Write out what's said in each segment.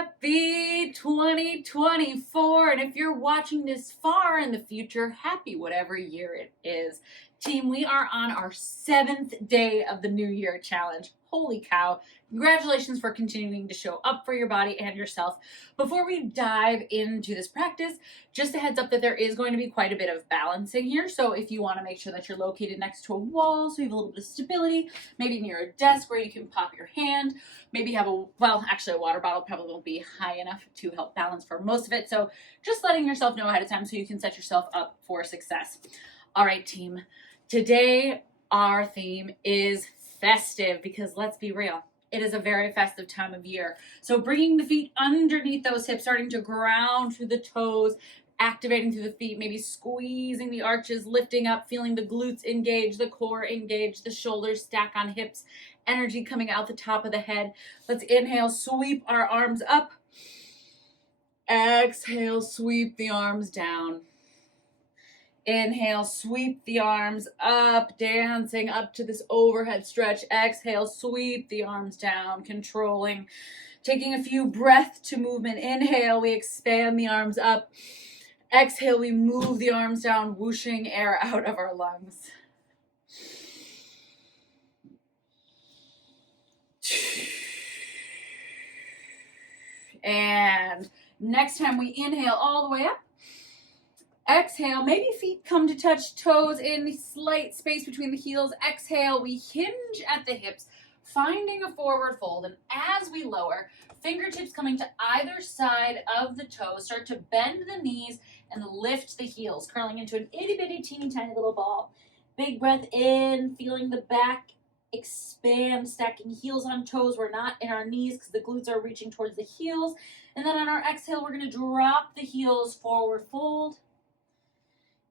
Happy 2024, and if you're watching this far in the future, happy whatever year it is. Team, we are on our 7th day of the New Year challenge. Holy cow. Congratulations for continuing to show up for your body and yourself. Before we dive into this practice, just a heads up that there is going to be quite a bit of balancing here. So if you want to make sure that you're located next to a wall so you have a little bit of stability, maybe near a desk where you can pop your hand, maybe have a water bottle probably won't be high enough to help balance for most of it. So just letting yourself know ahead of time so you can set yourself up for success. All right, team. Today, our theme is festive because let's be real. It is a very festive time of year. So bringing the feet underneath those hips, starting to ground through the toes, activating through the feet, maybe squeezing the arches, lifting up, feeling the glutes engage, the core engage, the shoulders stack on hips, energy coming out the top of the head. Let's inhale, sweep our arms up. Exhale, sweep the arms down. Inhale, sweep the arms up, dancing up to this overhead stretch. Exhale, sweep the arms down, controlling. Taking a few breath to movement. Inhale, we expand the arms up. Exhale, we move the arms down, whooshing air out of our lungs. And next time we inhale all the way up. Exhale, maybe feet come to touch toes in slight space between the heels. Exhale, we hinge at the hips, finding a forward fold. And as we lower, fingertips coming to either side of the toes, start to bend the knees and lift the heels, curling into an itty bitty teeny tiny little ball. Big breath in, feeling the back expand, stacking heels on toes. We're not in our knees because the glutes are reaching towards the heels. And then on our exhale, we're going to drop the heels, forward fold.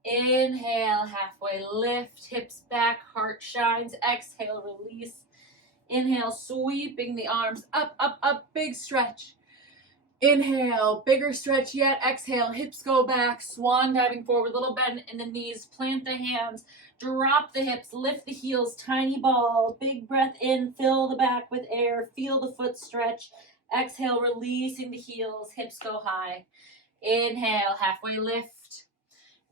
Inhale, halfway lift, hips back, heart shines. Exhale, release. Inhale, sweeping the arms up, up, up, big stretch. Inhale, bigger stretch yet. Exhale, hips go back, swan diving forward, little bend in the knees, plant the hands, drop the hips, lift the heels, tiny ball, big breath in, fill the back with air, feel the foot stretch. Exhale, releasing the heels, hips go high. Inhale, halfway lift.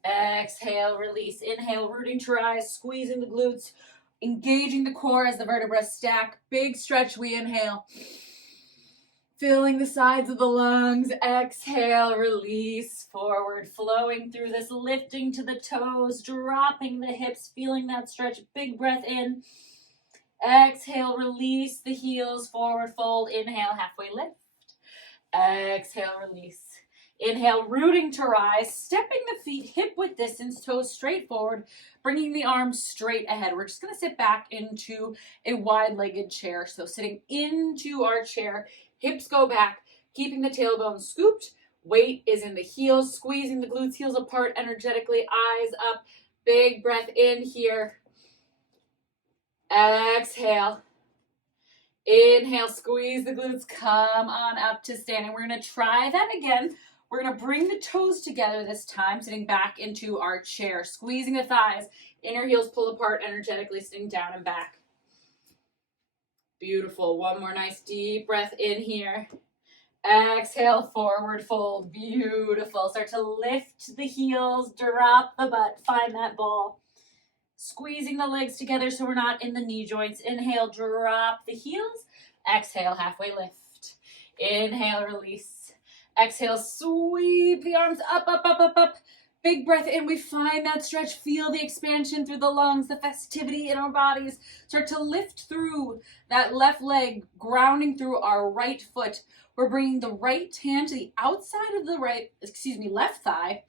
Exhale, release. Inhale, rooting to rise, squeezing the glutes, engaging the core as the vertebrae stack. Big stretch, we inhale. Filling the sides of the lungs. Exhale, release, forward, flowing through this, lifting to the toes, dropping the hips, feeling that stretch. Big breath in. Exhale, release the heels, forward fold. Inhale, halfway lift. Exhale, release. Inhale, rooting to rise, stepping the feet hip width distance, toes straight forward, bringing the arms straight ahead. We're just going to sit back into a wide-legged chair. So sitting into our chair, hips go back, keeping the tailbone scooped. Weight is in the heels, squeezing the glutes, heels apart energetically, eyes up. Big breath in here. Exhale. Inhale, squeeze the glutes, come on up to standing. We're going to try that again. We're going to bring the toes together this time, sitting back into our chair, squeezing the thighs, inner heels pull apart energetically, sitting down and back. Beautiful. One more nice deep breath in here. Exhale, forward fold. Beautiful. Start to lift the heels, drop the butt, find that ball. Squeezing the legs together so we're not in the knee joints. Inhale, drop the heels. Exhale, halfway lift. Inhale, release. Exhale, sweep the arms up, up, up, up, up. Big breath in. We find that stretch. Feel the expansion through the lungs, the festivity in our bodies. Start to lift through that left leg, grounding through our right foot. We're bringing the right hand to the outside of the left thigh,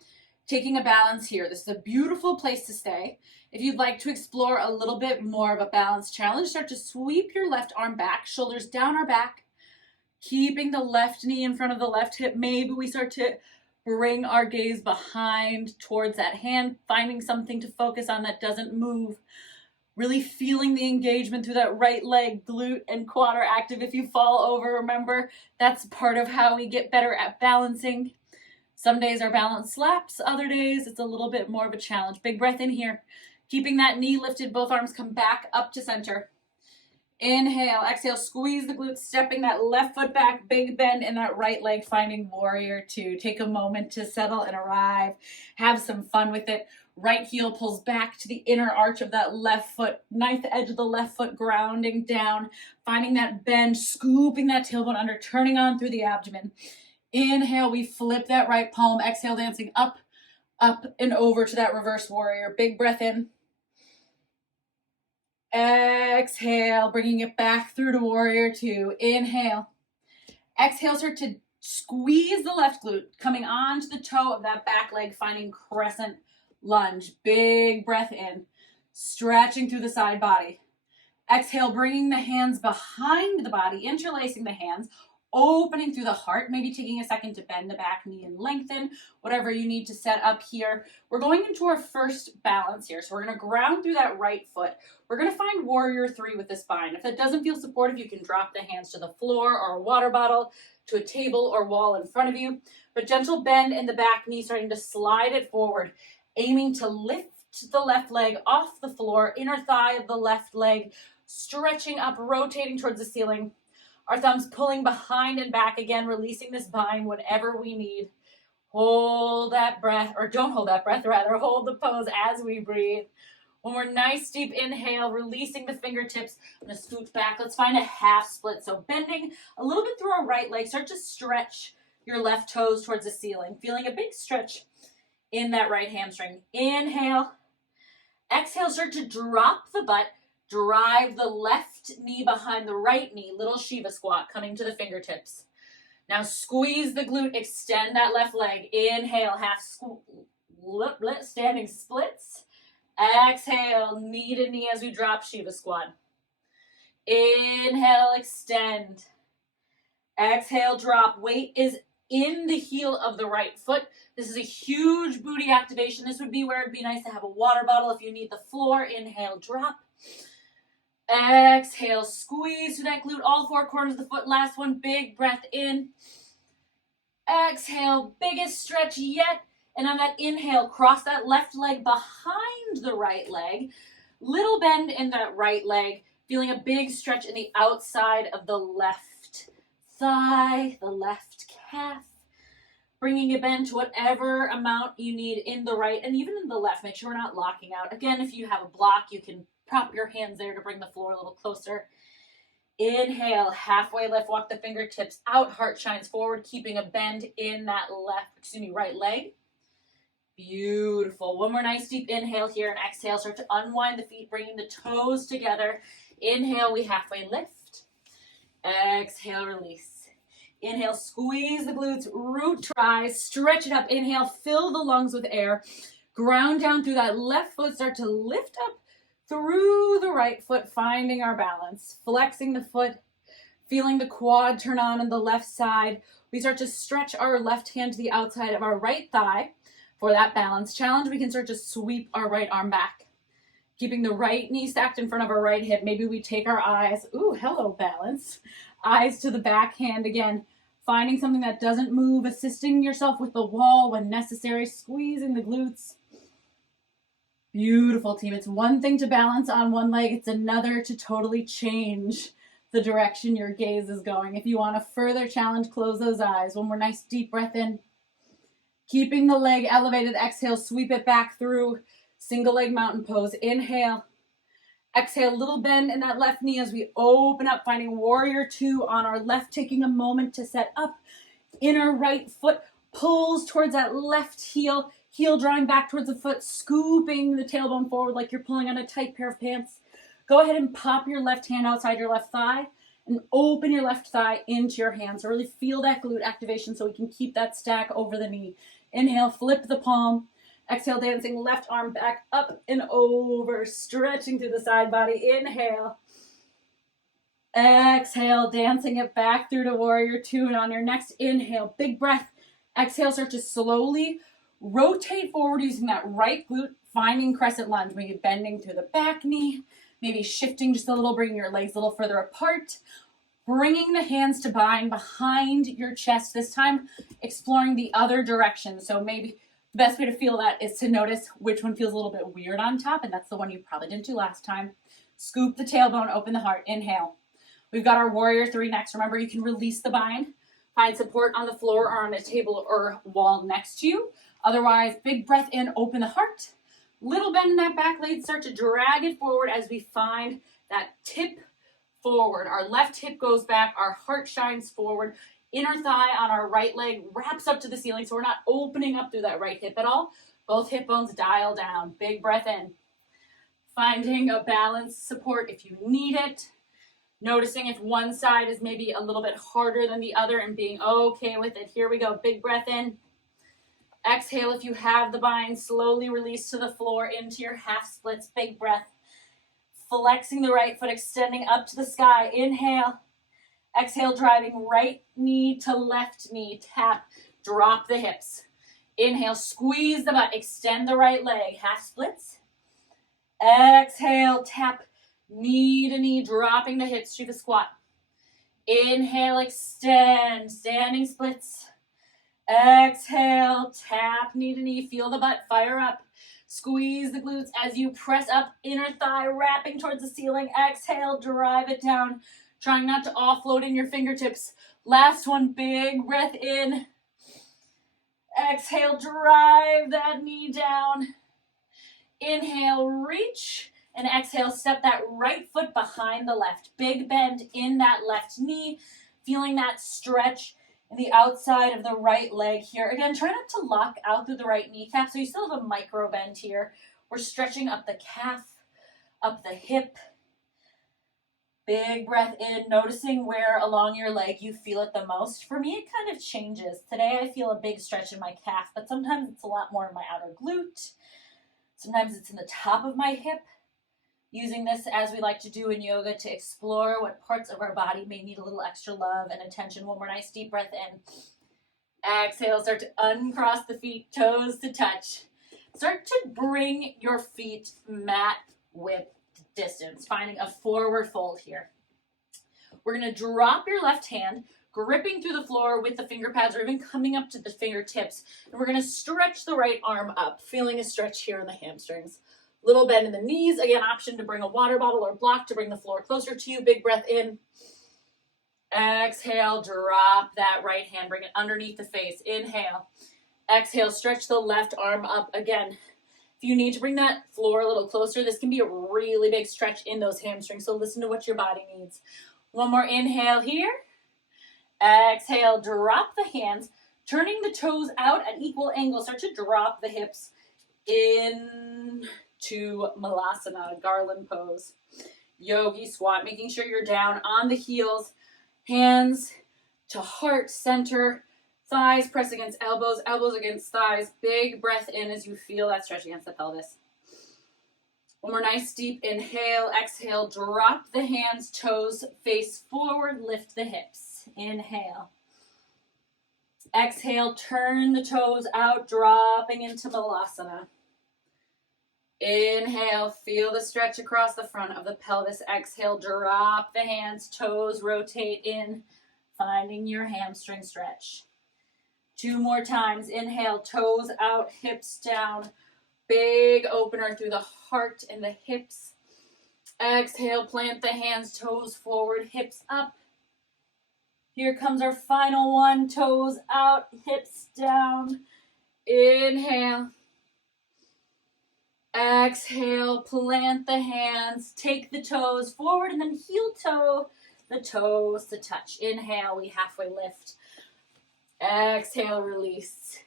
taking a balance here. This is a beautiful place to stay. If you'd like to explore a little bit more of a balance challenge, start to sweep your left arm back, shoulders down our back, keeping the left knee in front of the left hip. Maybe we start to bring our gaze behind towards that hand, finding something to focus on that doesn't move. Really feeling the engagement through that right leg, glute and quad are active. If you fall over, remember, that's part of how we get better at balancing. Some days our balance slaps, other days it's a little bit more of a challenge. Big breath in here. Keeping that knee lifted, both arms come back up to center. Inhale, exhale, squeeze the glutes, stepping that left foot back, big bend in that right leg, finding warrior two. Take a moment to settle and arrive. Have some fun with it. Right heel pulls back to the inner arch of that left foot, ninth edge of the left foot, grounding down, finding that bend, scooping that tailbone under, turning on through the abdomen. Inhale, we flip that right palm. Exhale, dancing up, up and over to that reverse warrior. Big breath in. Exhale, bringing it back through to warrior two. Inhale. Exhale, start to squeeze the left glute, coming onto the toe of that back leg, finding crescent lunge. Big breath in, stretching through the side body. Exhale, bringing the hands behind the body, interlacing the hands, opening through the heart, maybe taking a second to bend the back knee and lengthen, whatever you need to set up here. We're going into our first balance here. So we're going to ground through that right foot. We're going to find warrior three with the spine. If that doesn't feel supportive, you can drop the hands to the floor or a water bottle, to a table or wall in front of you. But gentle bend in the back knee, starting to slide it forward, aiming to lift the left leg off the floor, inner thigh of the left leg, stretching up, rotating towards the ceiling. Our thumbs pulling behind and back again, releasing this bind whenever we need. Hold that breath, or don't hold that breath, rather hold the pose as we breathe. One more nice deep inhale, releasing the fingertips. I'm going to scoot back. Let's find a half split. So bending a little bit through our right leg. Start to stretch your left toes towards the ceiling. Feeling a big stretch in that right hamstring. Inhale. Exhale, start to drop the butt. Drive the left knee behind the right knee. Little Shiva squat coming to the fingertips. Now squeeze the glute. Extend that left leg. Inhale, half standing splits. Exhale, knee to knee as we drop Shiva squat. Inhale, extend. Exhale, drop. Weight is in the heel of the right foot. This is a huge booty activation. This would be where it'd be nice to have a water bottle if you need the floor. Inhale, drop. Exhale, squeeze through that glute, all four corners of the foot. Last one, big breath in. Exhale, biggest stretch yet. And on that inhale, cross that left leg behind the right leg. Little bend in that right leg. Feeling a big stretch in the outside of the left thigh, the left calf. Bringing a bend to whatever amount you need in the right and even in the left. Make sure we're not locking out. Again, if you have a block, you can prop your hands there to bring the floor a little closer. Inhale, halfway lift, walk the fingertips out, heart shines forward, keeping a bend in that right leg. Beautiful. One more nice deep inhale here and exhale. Start to unwind the feet, bringing the toes together. Inhale, we halfway lift. Exhale, release. Inhale, squeeze the glutes, root tries, stretch it up. Inhale, fill the lungs with air. Ground down through that left foot, start to lift up through the right foot, finding our balance. Flexing the foot, feeling the quad turn on the left side. We start to stretch our left hand to the outside of our right thigh. For that balance challenge, we can start to sweep our right arm back. Keeping the right knee stacked in front of our right hip. Maybe we take our eyes, hello balance. Eyes to the back hand again. Finding something that doesn't move, assisting yourself with the wall when necessary, squeezing the glutes. Beautiful, team. It's one thing to balance on one leg. It's another to totally change the direction your gaze is going. If you want a further challenge, close those eyes. One more nice deep breath in. Keeping the leg elevated. Exhale, sweep it back through. Single leg mountain pose. Inhale. Exhale, little bend in that left knee as we open up, finding warrior two on our left, taking a moment to set up. Inner right foot pulls towards that left heel. Heel drawing back towards the foot, scooping the tailbone forward like you're pulling on a tight pair of pants. Go ahead and pop your left hand outside your left thigh and open your left thigh into your hand. So really feel that glute activation so we can keep that stack over the knee. Inhale, flip the palm. Exhale, dancing left arm back up and over, stretching through the side body. Inhale. Exhale, dancing it back through to warrior two. And on your next inhale, big breath. Exhale, start to slowly rotate forward using that right glute, finding crescent lunge. Maybe bending through the back knee, maybe shifting just a little, bringing your legs a little further apart. Bringing the hands to bind behind your chest, this time exploring the other direction. So maybe the best way to feel that is to notice which one feels a little bit weird on top, and that's the one you probably didn't do last time. Scoop the tailbone, open the heart. Inhale. We've got our warrior three next. Remember, you can release the bind. Find support on the floor or on a table or wall next to you. Otherwise, big breath in, open the heart. Little bend in that back leg. Start to drag it forward as we find that tip forward. Our left hip goes back. Our heart shines forward. Inner thigh on our right leg wraps up to the ceiling, so we're not opening up through that right hip at all. Both hip bones dial down. Big breath in. Finding a balanced support if you need it. Noticing if one side is maybe a little bit harder than the other and being okay with it. Here we go. Big breath in. Exhale if you have the bind. Slowly release to the floor into your half splits. Big breath. Flexing the right foot, extending up to the sky. Inhale. Exhale, driving right knee to left knee. Tap. Drop the hips. Inhale. Squeeze the butt. Extend the right leg. Half splits. Exhale. Tap. Knee to knee, dropping the hips to the squat. Inhale, extend, standing splits. Exhale, tap, knee to knee, feel the butt, fire up. Squeeze the glutes as you press up, inner thigh wrapping towards the ceiling. Exhale, drive it down. Trying not to offload in your fingertips. Last one, big breath in. Exhale, drive that knee down. Inhale, reach. And exhale, step that right foot behind the left. Big bend in that left knee. Feeling that stretch in the outside of the right leg here. Again, try not to lock out through the right kneecap. So you still have a micro bend here. We're stretching up the calf, up the hip. Big breath in, noticing where along your leg you feel it the most. For me, it kind of changes. Today I feel a big stretch in my calf, but sometimes it's a lot more in my outer glute. Sometimes it's in the top of my hip. Using this, as we like to do in yoga, to explore what parts of our body may need a little extra love and attention. One more nice deep breath in. Exhale, start to uncross the feet, toes to touch. Start to bring your feet mat width distance, finding a forward fold here. We're going to drop your left hand, gripping through the floor with the finger pads or even coming up to the fingertips. And we're going to stretch the right arm up, feeling a stretch here in the hamstrings. Little bend in the knees. Again, option to bring a water bottle or block to bring the floor closer to you. Big breath in. Exhale, drop that right hand. Bring it underneath the face. Inhale. Exhale, stretch the left arm up. Again, if you need to bring that floor a little closer, this can be a really big stretch in those hamstrings. So listen to what your body needs. One more inhale here. Exhale, drop the hands. Turning the toes out at equal angles. Start to drop the hips in to Malasana, garland pose. Yogi squat, making sure you're down on the heels, hands to heart center, thighs press against elbows, elbows against thighs. Big breath in as you feel that stretch against the pelvis. One more nice deep inhale, exhale, drop the hands, toes face forward, lift the hips. Inhale. Exhale, turn the toes out, dropping into Malasana. Inhale, feel the stretch across the front of the pelvis. Exhale, drop the hands, toes rotate in, finding your hamstring stretch. 2 more times. Inhale, toes out, hips down. Big opener through the heart and the hips. Exhale, plant the hands, toes forward, hips up. Here comes our final one. Toes out, hips down. Inhale. Exhale, plant the hands, take the toes forward and then heel toe the toes to touch. Inhale, we halfway lift. Exhale, release.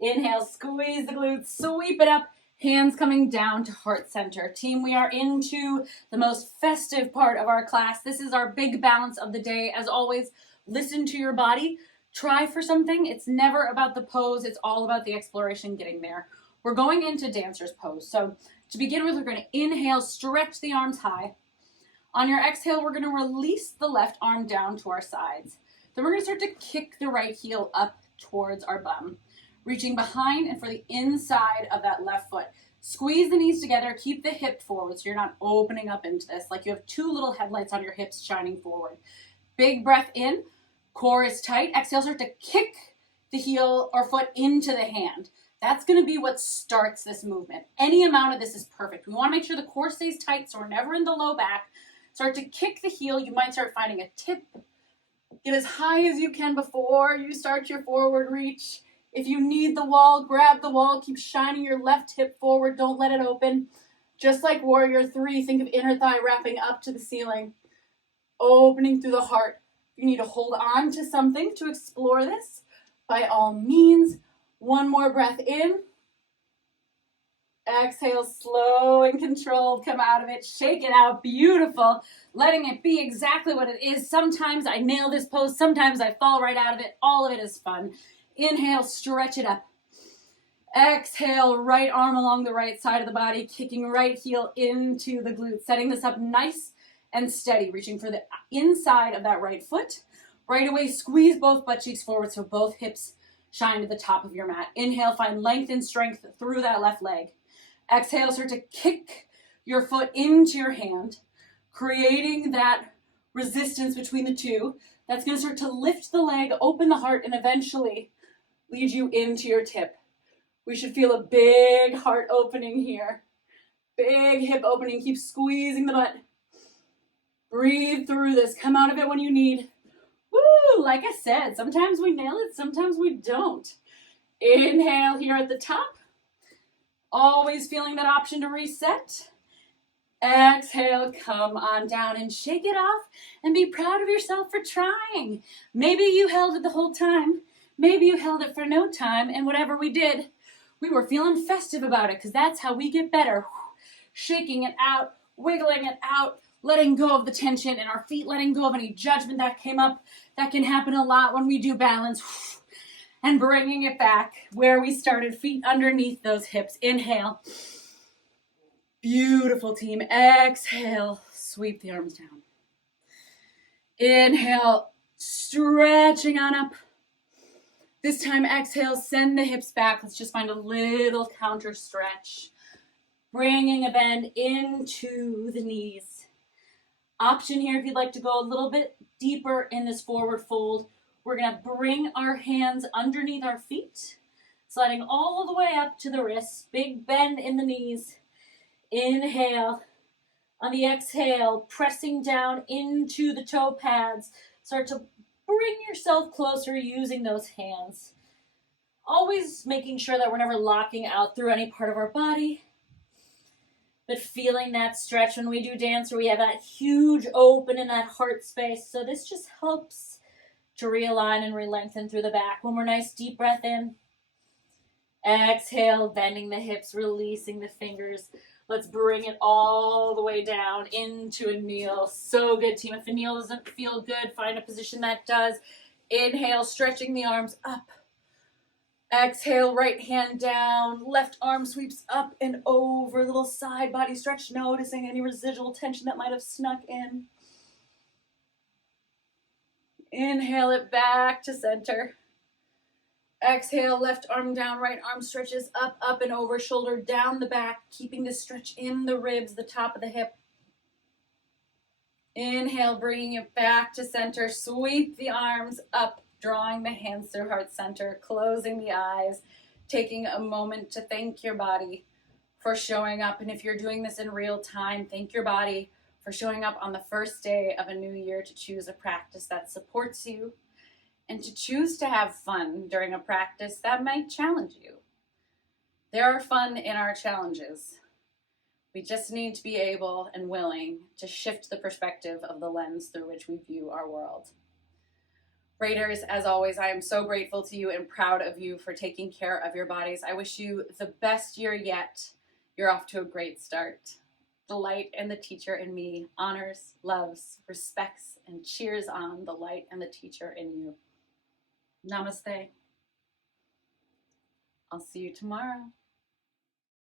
Inhale, squeeze the glutes, sweep it up, hands coming down to heart center. Team, we are into the most festive part of our class. This is our big balance of the day. As always, listen to your body. Try for something. It's never about the pose. It's all about the exploration getting there. We're going into dancer's pose. So to begin with, we're going to inhale, stretch the arms high. On your exhale, we're going to release the left arm down to our sides. Then we're going to start to kick the right heel up towards our bum, reaching behind and for the inside of that left foot. Squeeze the knees together, keep the hip forward so you're not opening up into this, like you have 2 little headlights on your hips shining forward. Big breath in, core is tight. Exhale, start to kick the heel or foot into the hand. That's going to be what starts this movement. Any amount of this is perfect. We want to make sure the core stays tight so we're never in the low back. Start to kick the heel. You might start finding a tip. Get as high as you can before you start your forward reach. If you need the wall, grab the wall. Keep shining your left hip forward. Don't let it open. Just like Warrior 3, think of inner thigh wrapping up to the ceiling. Opening through the heart. You need to hold on to something to explore this. By all means, one more breath in. Exhale, slow and controlled. Come out of it. Shake it out. Beautiful. Letting it be exactly what it is. Sometimes I nail this pose. Sometimes I fall right out of it. All of it is fun. Inhale, stretch it up. Exhale, right arm along the right side of the body, kicking right heel into the glutes. Setting this up nice and steady. Reaching for the inside of that right foot. Right away, squeeze both butt cheeks forward so both hips shine to the top of your mat. Inhale, find length and strength through that left leg. Exhale, start to kick your foot into your hand, creating that resistance between the two. That's going to start to lift the leg, open the heart, and eventually lead you into your tip. We should feel a big heart opening here. Big hip opening. Keep squeezing the butt. Breathe through this. Come out of it when you need. Woo! Like I said, sometimes we nail it, sometimes we don't. Inhale here at the top. Always feeling that option to reset. Exhale, come on down and shake it off and be proud of yourself for trying. Maybe you held it the whole time. Maybe you held it for no time, and whatever we did, we were feeling festive about it because that's how we get better. Shaking it out, wiggling it out, letting go of the tension in our feet, letting go of any judgment that came up. That can happen a lot when we do balance. And bringing it back where we started, feet underneath those hips. Inhale. Beautiful, team. Exhale. Sweep the arms down. Inhale. Stretching on up. This time, exhale. Send the hips back. Let's just find a little counter stretch. Bringing a bend into the knees. Option here if you'd like to go a little bit deeper in this forward fold. We're going to bring our hands underneath our feet, sliding all the way up to the wrists. Big bend in the knees. Inhale. On the exhale, pressing down into the toe pads. Start to bring yourself closer using those hands. Always making sure that we're never locking out through any part of our body, but feeling that stretch when we do dance where we have that huge open in that heart space. So this just helps to realign and re-lengthen through the back. One more nice deep breath in. Exhale, bending the hips, releasing the fingers. Let's bring it all the way down into a kneel. So good, team. If a kneel doesn't feel good, find a position that does. Inhale, stretching the arms up. Exhale, right hand down. Left arm sweeps up and over. Little side body stretch, noticing any residual tension that might have snuck in. Inhale it back to center. Exhale, left arm down, right arm stretches up, up and over, shoulder down the back, keeping the stretch in the ribs, the top of the hip. Inhale, bringing it back to center. Sweep the arms up, drawing the hands through heart center, closing the eyes, taking a moment to thank your body for showing up. And if you're doing this in real time, thank your body for showing up on the first day of a new year to choose a practice that supports you and to choose to have fun during a practice that might challenge you. There are fun in our challenges. We just need to be able and willing to shift the perspective of the lens through which we view our world. Raiders, as always, I am so grateful to you and proud of you for taking care of your bodies. I wish you the best year yet. You're off to a great start. The light and the teacher in me honors, loves, respects, and cheers on the light and the teacher in you. Namaste. I'll see you tomorrow.